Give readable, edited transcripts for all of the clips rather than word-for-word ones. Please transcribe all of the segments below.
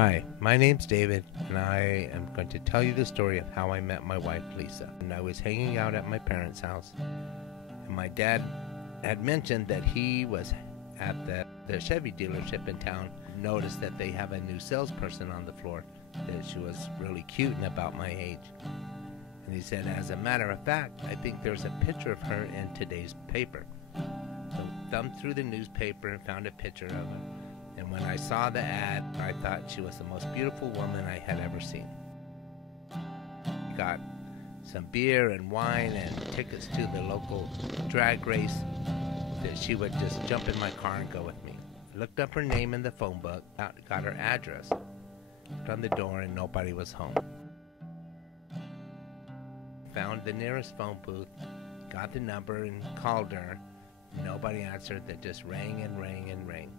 Hi, my name's David, and I am going to tell you the story of how I met my wife, Lisa. And I was hanging out at my parents' house, and my dad had mentioned that he was at the Chevy dealership in town, noticed that they have a new salesperson on the floor, that she was really cute and about my age. And he said, as a matter of fact, I think there's a picture of her in today's paper. So thumbed through the newspaper and found a picture of her. And when I saw the ad, I thought she was the most beautiful woman I had ever seen. We got some beer and wine and tickets to the local drag race that she would just jump in my car and go with me. Looked up her name in the phone book, got her address, knocked on the door, and nobody was home. Found the nearest phone booth, got the number and called her. Nobody answered. That just rang and rang and rang.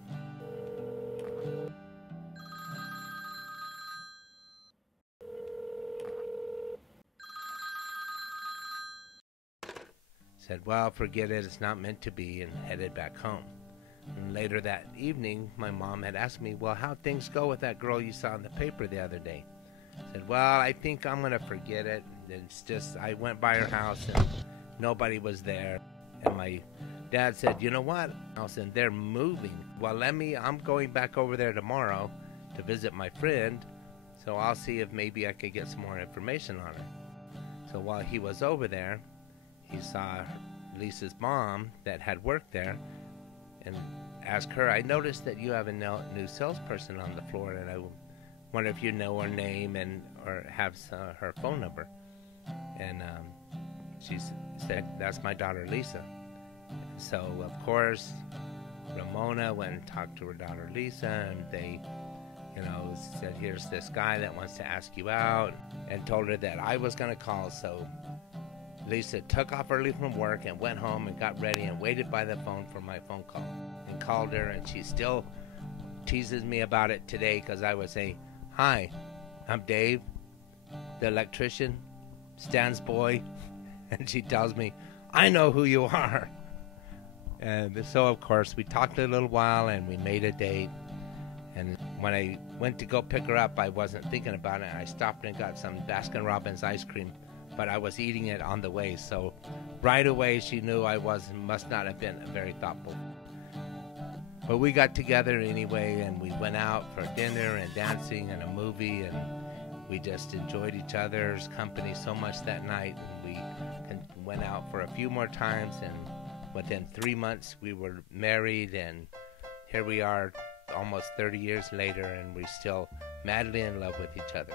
Said, well, forget it, it's not meant to be, and headed back home. And later that evening, my mom had asked me, well, how'd things go with that girl you saw in the paper the other day? Said, well, I think I'm going to forget it. It's just, I went by her house and nobody was there. And my dad said, you know what? I said, they're moving. Well, I'm going back over there tomorrow to visit my friend, so I'll see if maybe I could get some more information on her. So while he was over there, he saw Lisa's mom that had worked there and asked her, I noticed that you have a new salesperson on the floor, and I wonder if you know her name or have her phone number. And she said, that's my daughter Lisa. So of course Ramona went and talked to her daughter Lisa, and they said, here's this guy that wants to ask you out, and told her that I was going to call. So Lisa took off early from work and went home and got ready and waited by the phone for my phone call, and called her, and she still teases me about it today because I was saying, hi, I'm Dave, the electrician, Stan's boy. And she tells me, I know who you are. And so of course we talked a little while and we made a date. And when I went to go pick her up, I wasn't thinking about it. I stopped and got some Baskin-Robbins ice cream, but I was eating it on the way, so right away she knew I must not have been very thoughtful. But we got together anyway, and we went out for dinner and dancing and a movie, and we just enjoyed each other's company so much that night. And we went out for a few more times, and within 3 months we were married, and here we are almost 30 years later, and we're still madly in love with each other.